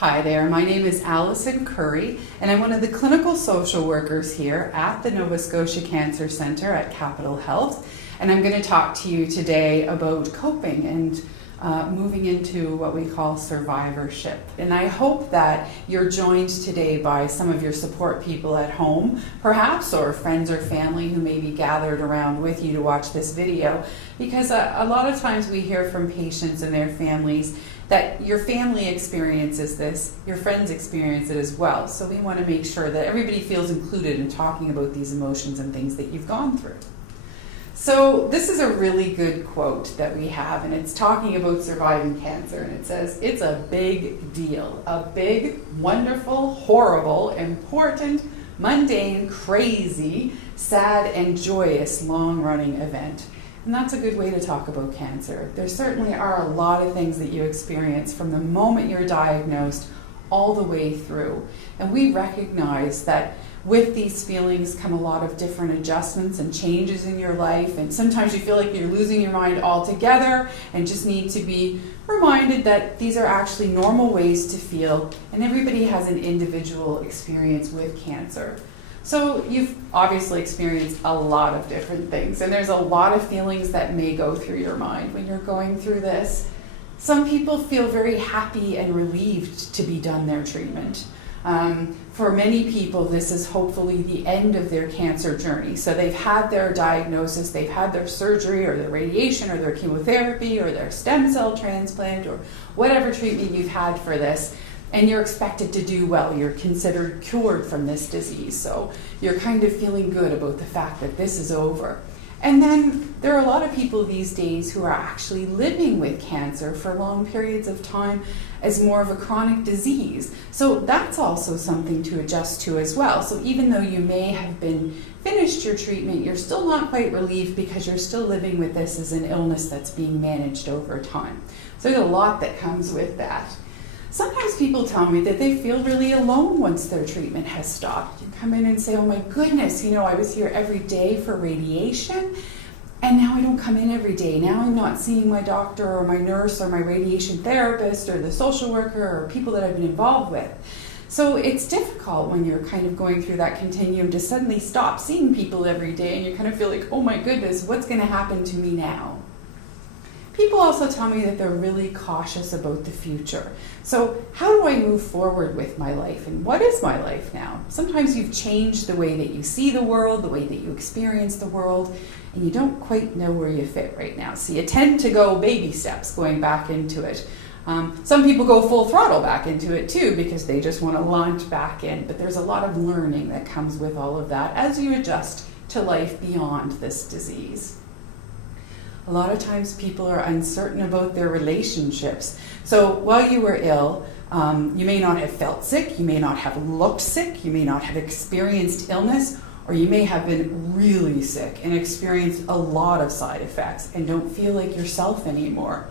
Hi there, my name is Allison Curry, and I'm one of the clinical social workers here at the Nova Scotia Cancer Centre at Capital Health, and I'm going to talk to you today about coping and moving into what we call survivorship. And I hope that you're joined today by some of your support people at home, perhaps, or friends or family who may be gathered around with you to watch this video, because a lot of times we hear from patients and their families that your family experiences this, your friends experience it as well. So we want to make sure that everybody feels included in talking about these emotions and things that you've gone through. So this is a really good quote that we have, and it's talking about surviving cancer, and it says, "It's a big deal, a big, wonderful, horrible, important, mundane, crazy, sad, and joyous long-running event." And that's a good way to talk about cancer. There certainly are a lot of things that you experience from the moment you're diagnosed all the way through. And we recognize that with these feelings come a lot of different adjustments and changes in your life. And sometimes you feel like you're losing your mind altogether and just need to be reminded that these are actually normal ways to feel. And everybody has an individual experience with cancer. So you've obviously experienced a lot of different things, and there's a lot of feelings that may go through your mind when you're going through this. Some people feel very happy and relieved to be done their treatment. For many people, this is hopefully the end of their cancer journey. So they've had their diagnosis, they've had their surgery or their radiation or their chemotherapy or their stem cell transplant or whatever treatment you've had for this. And you're expected to do well. You're considered cured from this disease. So you're kind of feeling good about the fact that this is over. And then there are a lot of people these days who are actually living with cancer for long periods of time as more of a chronic disease. So that's also something to adjust to as well. So even though you may have been finished your treatment, you're still not quite relieved because you're still living with this as an illness that's being managed over time. So there's a lot that comes with that. Sometimes people tell me that they feel really alone once their treatment has stopped. You come in and say, "Oh my goodness, I was here every day for radiation, and now I don't come in every day. Now I'm not seeing my doctor or my nurse or my radiation therapist or the social worker or people that I've been involved with." So it's difficult when you're kind of going through that continuum to suddenly stop seeing people every day, and you kind of feel like, "Oh my goodness, what's going to happen to me now?" People also tell me that they're really cautious about the future. So how do I move forward with my life? And what is my life now? Sometimes you've changed the way that you see the world, the way that you experience the world, and you don't quite know where you fit right now. So you tend to go baby steps going back into it. Some people go full throttle back into it too because they just want to launch back in. But there's a lot of learning that comes with all of that as you adjust to life beyond this disease. A lot of times people are uncertain about their relationships. So while you were ill, you may not have felt sick, you may not have looked sick, you may not have experienced illness, or you may have been really sick and experienced a lot of side effects and don't feel like yourself anymore.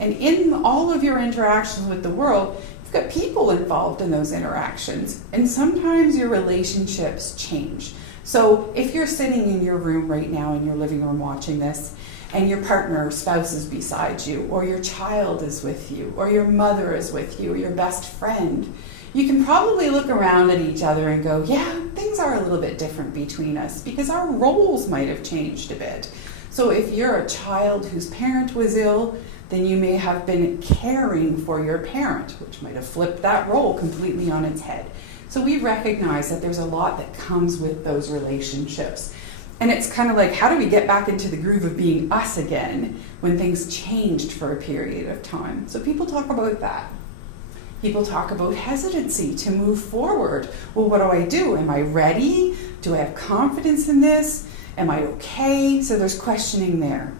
And in all of your interactions with the world, you've got people involved in those interactions, and sometimes your relationships change. So if you're sitting in your room right now in your living room watching this, and your partner or spouse is beside you, or your child is with you, or your mother is with you, or your best friend, you can probably look around at each other and go, yeah, things are a little bit different between us because our roles might have changed a bit. So if you're a child whose parent was ill, then you may have been caring for your parent, which might have flipped that role completely on its head. So we recognize that there's a lot that comes with those relationships. And it's kind of like, how do we get back into the groove of being us again when things changed for a period of time? So people talk about that. People talk about hesitancy to move forward. Well, what do I do? Am I ready? Do I have confidence in this? Am I okay? So there's questioning there.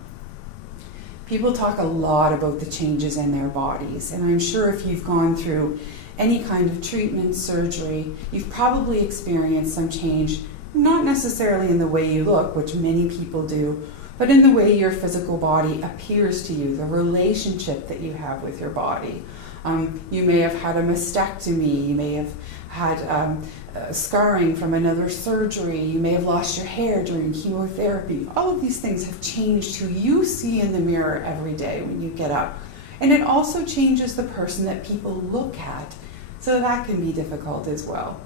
People talk a lot about the changes in their bodies. And I'm sure if you've gone through any kind of treatment, surgery, you've probably experienced some change. Not necessarily in the way you look, which many people do, but in the way your physical body appears to you, the relationship that you have with your body. You may have had a mastectomy, you may have had scarring from another surgery, you may have lost your hair during chemotherapy. All of these things have changed who you see in the mirror every day when you get up. And it also changes the person that people look at So that can be difficult as well.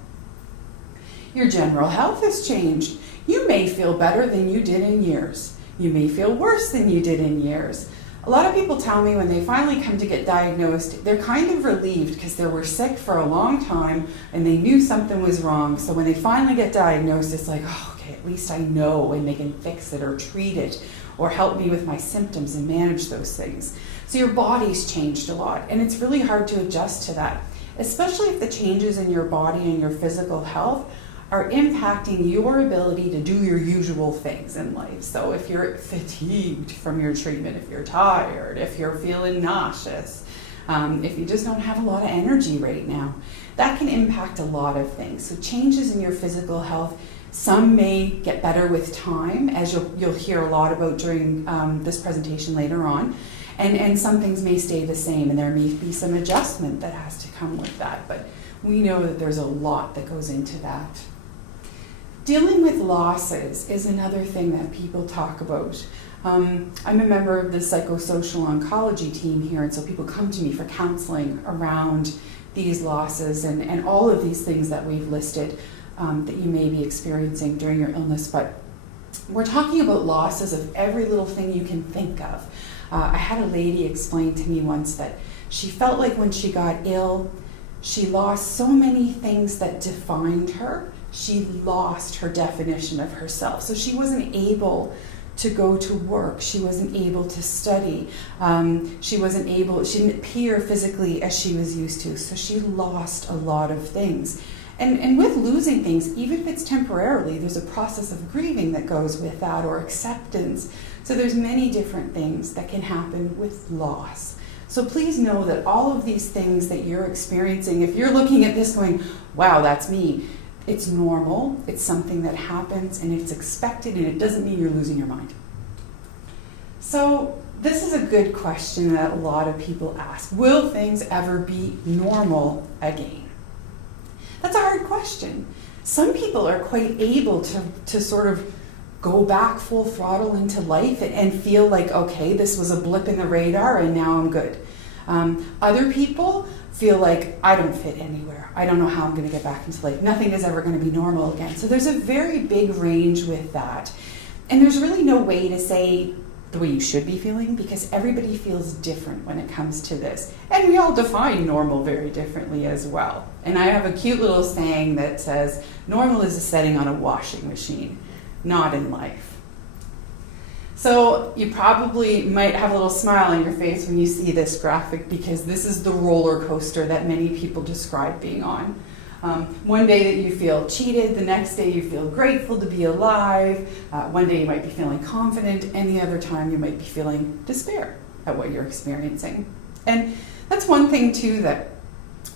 Your general health has changed. You may feel better than you did in years. You may feel worse than you did in years. A lot of people tell me when they finally come to get diagnosed, they're kind of relieved because they were sick for a long time and they knew something was wrong. So when they finally get diagnosed, it's like, oh, okay, at least I know and they can fix it or treat it or help me with my symptoms and manage those things. So your body's changed a lot, and it's really hard to adjust to that, especially if the changes in your body and your physical health are impacting your ability to do your usual things in life. So if you're fatigued from your treatment, if you're tired, if you're feeling nauseous, if you just don't have a lot of energy right now, that can impact a lot of things. So changes in your physical health, some may get better with time, as you'll hear a lot about during this presentation later on, and some things may stay the same, and there may be some adjustment that has to come with that, but we know that there's a lot that goes into that. Dealing with losses is another thing that people talk about. I'm a member of the psychosocial oncology team here, and so people come to me for counseling around these losses and all of these things that we've listed that you may be experiencing during your illness. But we're talking about losses of every little thing you can think of. I had a lady explain to me once that she felt like when she got ill, she lost so many things that defined her. She lost her definition of herself. So she wasn't able to go to work. She wasn't able to study. She didn't appear physically as she was used to. So she lost a lot of things. And with losing things, even if it's temporarily, there's a process of grieving that goes with that, or acceptance. So there's many different things that can happen with loss. So please know that all of these things that you're experiencing, if you're looking at this going, wow, that's me, it's normal, it's something that happens, and it's expected, and it doesn't mean you're losing your mind. So this is a good question that a lot of people ask. Will things ever be normal again? That's a hard question. Some people are quite able to sort of go back full throttle into life and feel like, okay, this was a blip in the radar and now I'm good. Other people feel like, I don't fit anywhere. I don't know how I'm going to get back into life. Nothing is ever going to be normal again. So there's a very big range with that. And there's really no way to say the way you should be feeling, because everybody feels different when it comes to this. And we all define normal very differently as well. And I have a cute little saying that says, normal is a setting on a washing machine, not in life. So you probably might have a little smile on your face when you see this graphic, because this is the roller coaster that many people describe being on. One day that you feel cheated, the next day you feel grateful to be alive, one day you might be feeling confident, and the other time you might be feeling despair at what you're experiencing. And that's one thing too that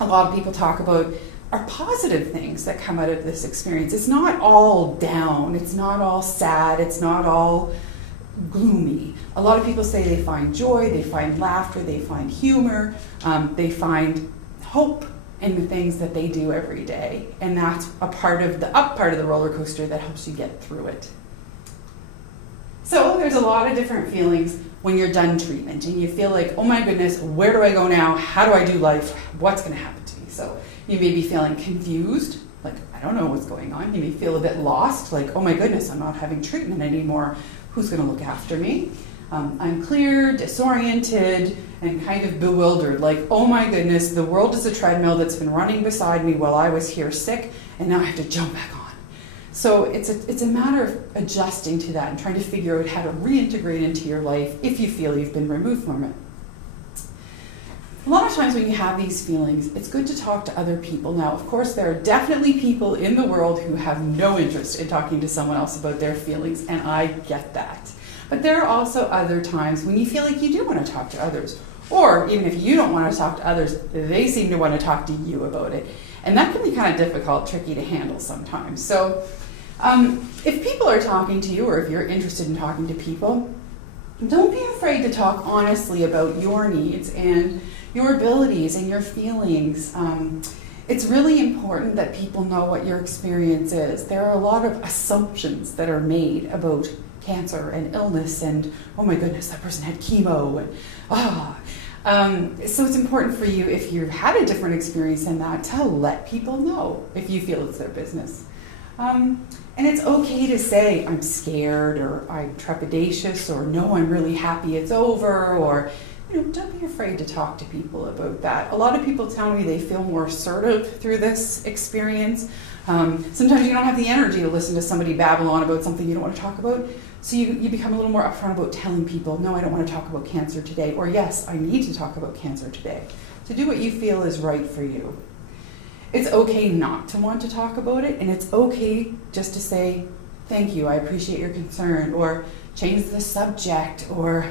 a lot of people talk about are positive things that come out of this experience. It's not all down, it's not all sad, it's not all gloomy. A lot of people say they find joy, they find laughter, they find humor, they find hope in the things that they do every day. And that's a part of the up part of the roller coaster that helps you get through it. So there's a lot of different feelings when you're done treatment and you feel like, oh my goodness, where do I go now? How do I do life? What's going to happen to me? So you may be feeling confused, like, I don't know what's going on. You may feel a bit lost, like, oh my goodness, I'm not having treatment anymore. Who's going to look after me? Unclear, disoriented, and kind of bewildered, like, oh my goodness, the world is a treadmill that's been running beside me while I was here sick, and now I have to jump back on. So it's a matter of adjusting to that and trying to figure out how to reintegrate into your life if you feel you've been removed from it. A lot of times when you have these feelings, it's good to talk to other people. Now, of course, there are definitely people in the world who have no interest in talking to someone else about their feelings, and I get that. But there are also other times when you feel like you do want to talk to others. Or even if you don't want to talk to others, they seem to want to talk to you about it. And that can be kind of difficult, tricky to handle sometimes. So if people are talking to you, or if you're interested in talking to people, don't be afraid to talk honestly about your needs and your abilities and your feelings. It's really important that people know what your experience is. There are a lot of assumptions that are made about cancer and illness and, oh my goodness, that person had chemo, So it's important for you, if you've had a different experience than that, to let people know if you feel it's their business. And it's okay to say, I'm scared, or I'm trepidatious, or no, I'm really happy it's over, or don't be afraid to talk to people about that. A lot of people tell me they feel more assertive through this experience. Sometimes you don't have the energy to listen to somebody babble on about something you don't want to talk about, so you become a little more upfront about telling people, no, I don't want to talk about cancer today, or yes, I need to talk about cancer today. To do what you feel is right for you. It's okay not to want to talk about it, and it's okay just to say, thank you, I appreciate your concern, or change the subject, or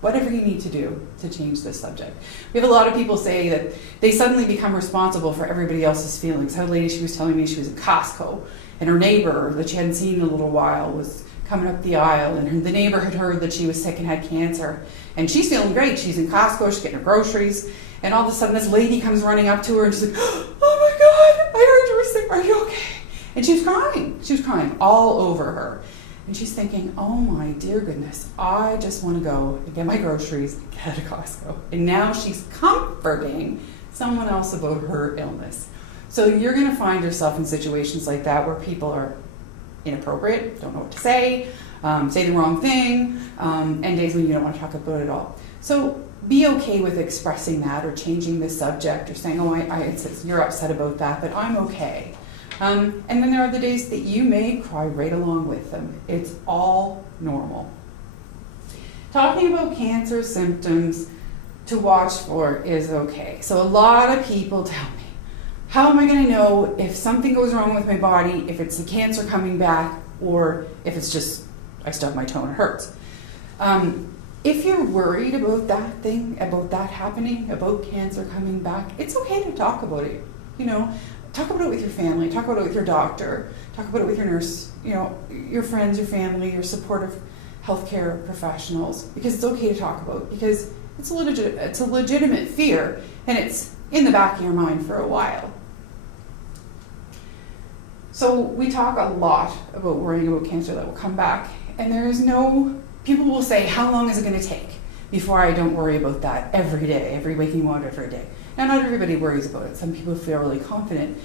whatever you need to do to change this subject. We have a lot of people say that they suddenly become responsible for everybody else's feelings. How a lady, she was telling me she was at Costco, and her neighbor that she hadn't seen in a little while was coming up the aisle, and the neighbor had heard that she was sick and had cancer. And she's feeling great. She's in Costco, she's getting her groceries, and all of a sudden this lady comes running up to her and she's like, oh my God, I heard you were sick, are you okay? And she was crying. She was crying all over her. And she's thinking, oh my dear goodness, I just want to go and get my groceries and get out of Costco. And now she's comforting someone else about her illness. So you're going to find yourself in situations like that where people are inappropriate, don't know what to say the wrong thing, and days when you don't want to talk about it at all. So be okay with expressing that, or changing the subject, or saying, oh, you're upset about that, but I'm okay. And then there are the days that you may cry right along with them. It's all normal. Talking about cancer symptoms to watch for is okay. So a lot of people tell me, how am I going to know if something goes wrong with my body, if it's the cancer coming back, or if it's just I stubbed my toe and it hurts? If you're worried about that thing, about that happening, about cancer coming back, it's okay to talk about it. Talk about it with your family, talk about it with your doctor, talk about it with your nurse, your friends, your family, your supportive healthcare professionals, because it's okay to talk about, because it's a legitimate fear, and it's in the back of your mind for a while. So we talk a lot about worrying about cancer that will come back, and people will say, how long is it going to take before I don't worry about that every day, every waking moment, every day? Now, not everybody worries about it. Some people feel really confident,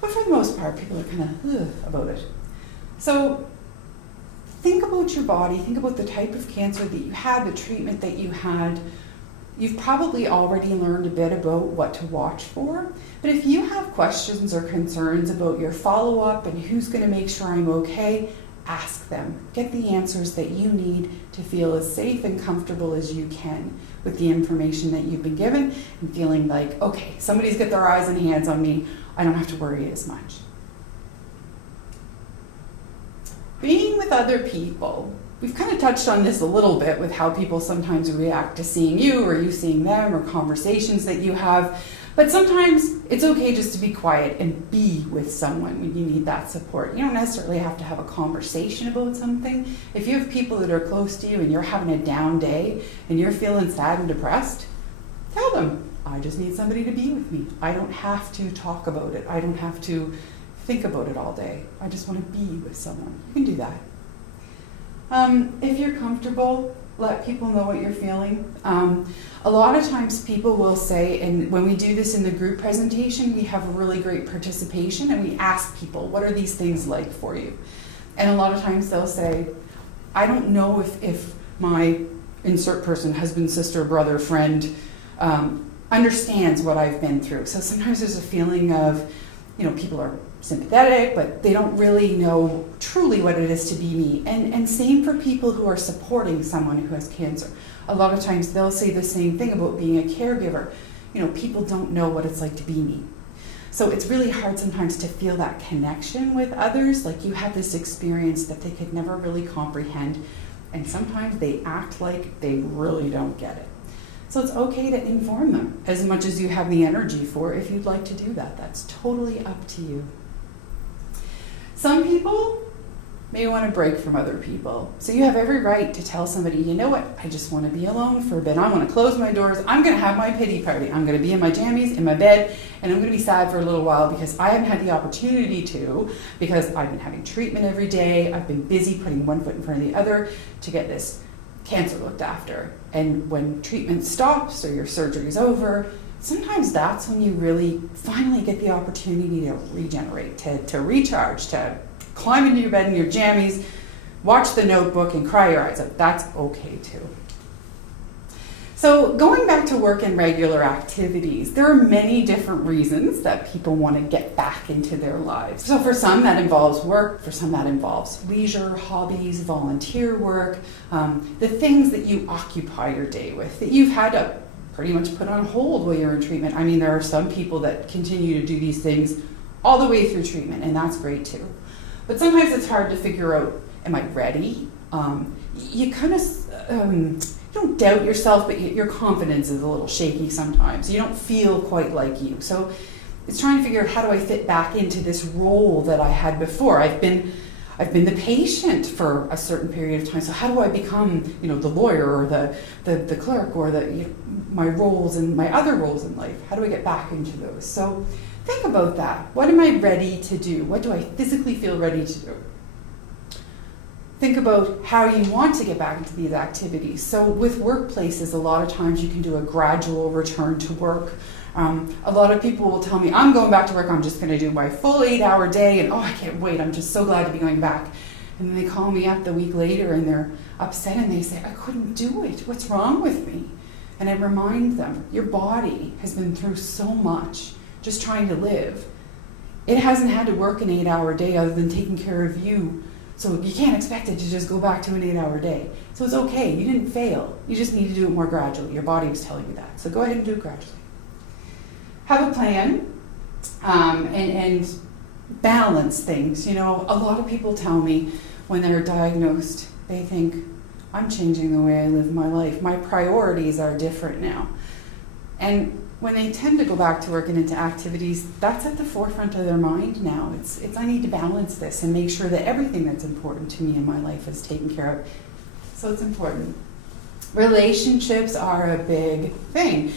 but for the most part, people are kind of about it. So think about your body, think about the type of cancer that you had, the treatment that you had. You've probably already learned a bit about what to watch for, but if you have questions or concerns about your follow-up and who's going to make sure I'm okay, ask them. Get the answers that you need to feel as safe and comfortable as you can with the information that you've been given, and feeling like, okay, somebody's got their eyes and hands on me, I don't have to worry as much. Being with other people. We've kind of touched on this a little bit with how people sometimes react to seeing you, or you seeing them, or conversations that you have. But sometimes it's okay just to be quiet and be with someone when you need that support. You don't necessarily have to have a conversation about something. If you have people that are close to you and you're having a down day and you're feeling sad and depressed, tell them, I just need somebody to be with me. I don't have to talk about it. I don't have to think about it all day. I just want to be with someone. You can do that. If you're comfortable, let people know what you're feeling. A lot of times people will say, and when we do this in the group presentation, we have a really great participation, and we ask people, what are these things like for you? And a lot of times they'll say, I don't know if my insert person, husband, sister, brother, friend, understands what I've been through. So sometimes there's a feeling of, people are sympathetic, but they don't really know truly what it is to be me. And same for people who are supporting someone who has cancer. A lot of times they'll say the same thing about being a caregiver. People don't know what it's like to be me. So it's really hard sometimes to feel that connection with others, like you have this experience that they could never really comprehend, and sometimes they act like they really don't get it. So it's okay to inform them as much as you have the energy for. If you'd like to do that, that's totally up to you. Some people may want to break from other people. So you have every right to tell somebody, you know what, I just want to be alone for a bit. I want to close my doors. I'm going to have my pity party. I'm going to be in my jammies, in my bed, and I'm going to be sad for a little while because I haven't had the opportunity to, because I've been having treatment every day. I've been busy putting one foot in front of the other to get this cancer looked after. And when treatment stops or your surgery's over, sometimes that's when you really finally get the opportunity to regenerate, to recharge, to climb into your bed in your jammies, watch The Notebook and cry your eyes out. That's okay too. So going back to work and regular activities, there are many different reasons that people want to get back into their lives. So for some that involves work, for some that involves leisure, hobbies, volunteer work, the things that you occupy your day with, that you've had to pretty much put on hold while you're in treatment. I mean, there are some people that continue to do these things all the way through treatment, and that's great too. But sometimes it's hard to figure out, am I ready? You kind of, you don't doubt yourself, but your confidence is a little shaky sometimes. You don't feel quite like you. So it's trying to figure out, how do I fit back into this role that I had before? I've been the patient for a certain period of time. So how do I become, the lawyer or the clerk or my roles and my other roles in life? How do I get back into those? So think about that. What am I ready to do? What do I physically feel ready to do? Think about how you want to get back into these activities. So with workplaces, a lot of times you can do a gradual return to work. A lot of people will tell me, I'm going back to work, I'm just going to do my full 8-hour day, and I can't wait, I'm just so glad to be going back. And then they call me up the week later and they're upset and they say, I couldn't do it, what's wrong with me? And I remind them, your body has been through so much just trying to live. It hasn't had to work an 8-hour day other than taking care of you. So you can't expect it to just go back to an 8-hour day. So it's okay, you didn't fail. You just need to do it more gradually. Your body was telling you that. So go ahead and do it gradually. Have a plan and balance things. A lot of people tell me when they're diagnosed, they think, I'm changing the way I live my life. My priorities are different now. And when they tend to go back to work and into activities, that's at the forefront of their mind now. It's I need to balance this and make sure that everything that's important to me in my life is taken care of. So it's important. Relationships are a big thing.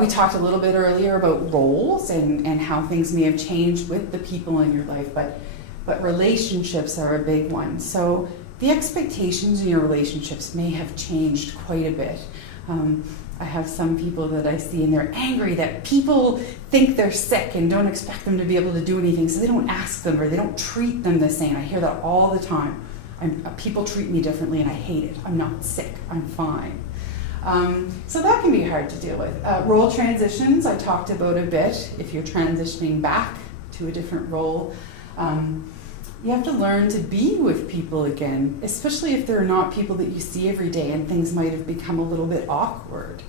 We talked a little bit earlier about roles and how things may have changed with the people in your life, but relationships are a big one. So the expectations in your relationships may have changed quite a bit. I have some people that I see and they're angry that people think they're sick and don't expect them to be able to do anything, so they don't ask them or they don't treat them the same. I hear that all the time. People treat me differently and I hate it. I'm not sick, I'm fine. So that can be hard to deal with. Role transitions, I talked about a bit. If you're transitioning back to a different role, you have to learn to be with people again, especially if they're not people that you see every day and things might have become a little bit awkward.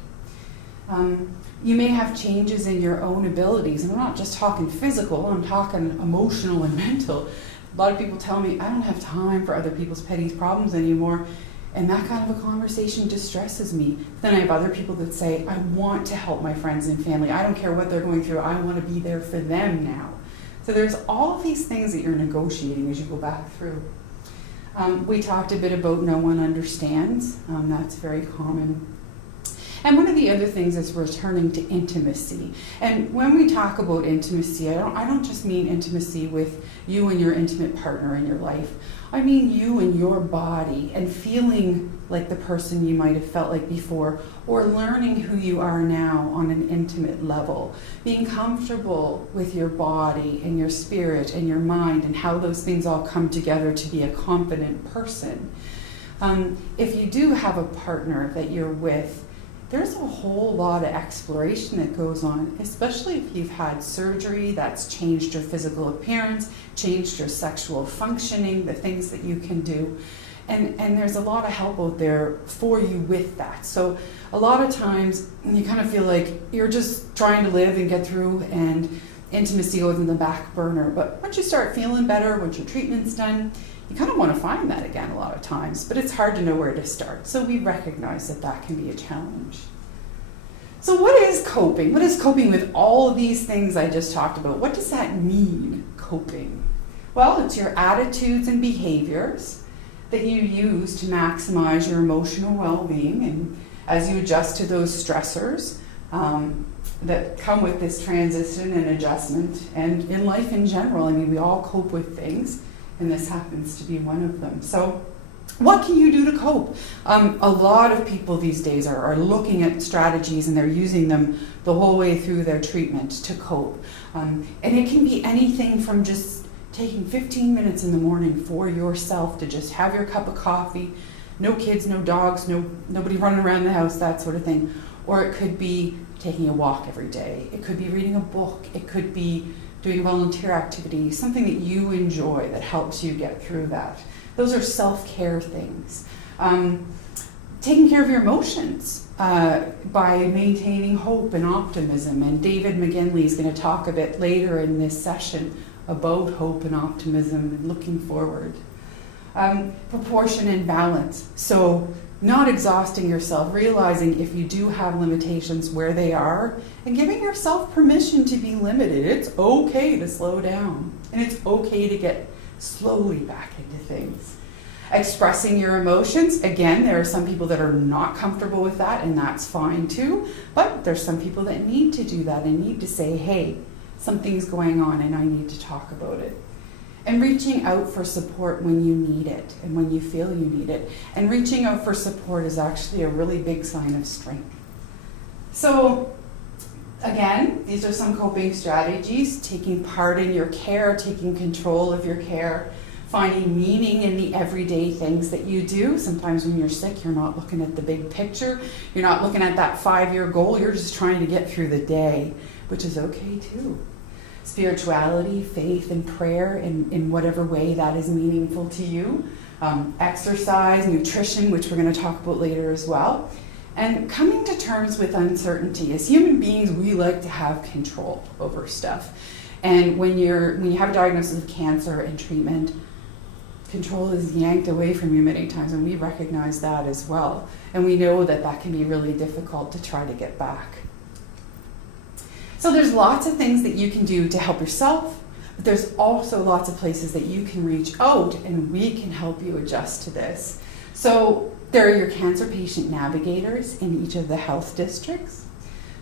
You may have changes in your own abilities, and I'm not just talking physical, I'm talking emotional and mental. A lot of people tell me, I don't have time for other people's petty problems anymore, and that kind of a conversation distresses me. Then I have other people that say, I want to help my friends and family. I don't care what they're going through, I want to be there for them now. So there's all of these things that you're negotiating as you go back through. We talked a bit about no one understands. That's very common. And one of the other things is returning to intimacy. And when we talk about intimacy, I don't just mean intimacy with you and your intimate partner in your life. I mean you and your body and feeling like the person you might have felt like before, or learning who you are now on an intimate level. Being comfortable with your body and your spirit and your mind and how those things all come together to be a confident person. If you do have a partner that you're with, there's a whole lot of exploration that goes on, especially if you've had surgery that's changed your physical appearance, changed your sexual functioning, the things that you can do. And there's a lot of help out there for you with that. So a lot of times you kind of feel like you're just trying to live and get through and intimacy goes in the back burner. But once you start feeling better, once your treatment's done, you kind of want to find that again a lot of times, but it's hard to know where to start. So we recognize that that can be a challenge. So what is coping? What is coping with all of these things I just talked about? What does that mean, coping? Well, it's your attitudes and behaviors that you use to maximize your emotional well-being, and as you adjust to those stressors that come with this transition and adjustment, and in life in general. I mean, we all cope with things, and this happens to be one of them. So What can you do to cope? A lot of people these days are looking at strategies and they're using them the whole way through their treatment to cope. And it can be anything from just taking 15 minutes in the morning for yourself to just have your cup of coffee, no kids, no dogs, nobody running around the house, that sort of thing. Or it could be taking a walk every day. It could be reading a book. It could be doing volunteer activity, something that you enjoy that helps you get through that. Those are self-care things. Taking care of your emotions by maintaining hope and optimism. And David McGinley is going to talk a bit later in this session about hope and optimism and looking forward. Proportion and balance. So not exhausting yourself, realizing if you do have limitations where they are, and giving yourself permission to be limited. It's okay to slow down, and it's okay to get slowly back into things. Expressing your emotions. Again, there are some people that are not comfortable with that, and that's fine too, but there's some people that need to do that and need to say, hey, something's going on and I need to talk about it. And reaching out for support when you need it and when you feel you need it. And reaching out for support is actually a really big sign of strength. So again, these are some coping strategies: taking part in your care, taking control of your care, finding meaning in the everyday things that you do. Sometimes when you're sick, you're not looking at the big picture. You're not looking at that 5-year goal. You're just trying to get through the day, which is okay too. Spirituality, faith, and prayer in whatever way that is meaningful to you. Exercise, nutrition, which we're going to talk about later as well. And coming to terms with uncertainty. As human beings, we like to have control over stuff. And when you have a diagnosis of cancer and treatment, control is yanked away from you many times, and we recognize that as well. And we know that that can be really difficult to try to get back. So there's lots of things that you can do to help yourself, but there's also lots of places that you can reach out, and we can help you adjust to this. So there are your cancer patient navigators in each of the health districts.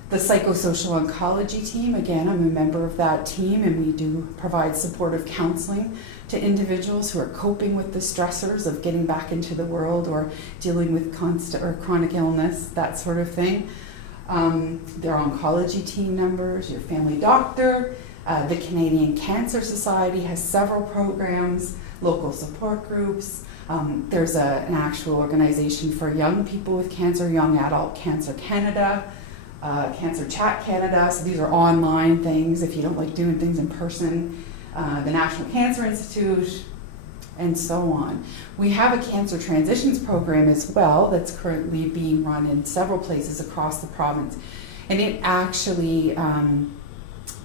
The psychosocial oncology team, again, I'm a member of that team, and we do provide supportive counseling to individuals who are coping with the stressors of getting back into the world or dealing with constant or chronic illness, that sort of thing. There are oncology team members, your family doctor. The Canadian Cancer Society has several programs, local support groups. There's an actual organization for young people with cancer, Young Adult Cancer Canada, Cancer Chat Canada. So these are online things if you don't like doing things in person. The National Cancer Institute, and so on. We have a cancer transitions program as well that's currently being run in several places across the province. And it actually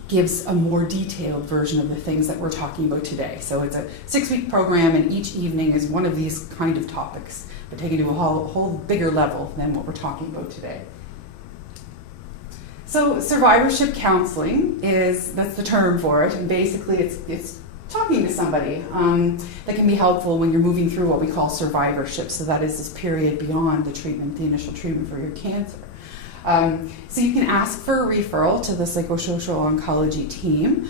gives a more detailed version of the things that we're talking about today. So it's a 6-week program, and each evening is one of these kind of topics, but taken to a whole bigger level than what we're talking about today. So survivorship counseling that's the term for it, and basically it's talking to somebody that can be helpful when you're moving through what we call survivorship. So that is this period beyond the treatment, the initial treatment for your cancer. So you can ask for a referral to the psychosocial oncology team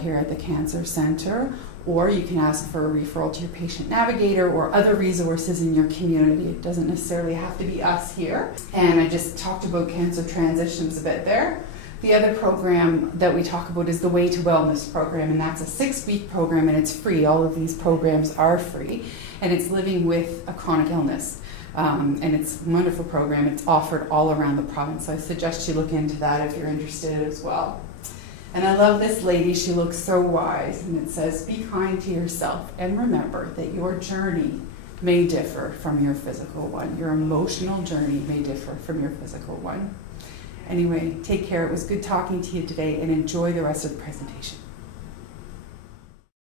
here at the Cancer Center, or you can ask for a referral to your patient navigator or other resources in your community. It doesn't necessarily have to be us here. And I just talked about cancer transitions a bit there. The other program that we talk about is the Way to Wellness program, and that's a 6-week program, and it's free. All of these programs are free, and it's living with a chronic illness. And it's a wonderful program. It's offered all around the province, so I suggest you look into that if you're interested as well. And I love this lady. She looks so wise, and it says, be kind to yourself and remember that your journey may differ from your physical one. Your emotional journey may differ from your physical one. Anyway, take care. It was good talking to you today, and enjoy the rest of the presentation.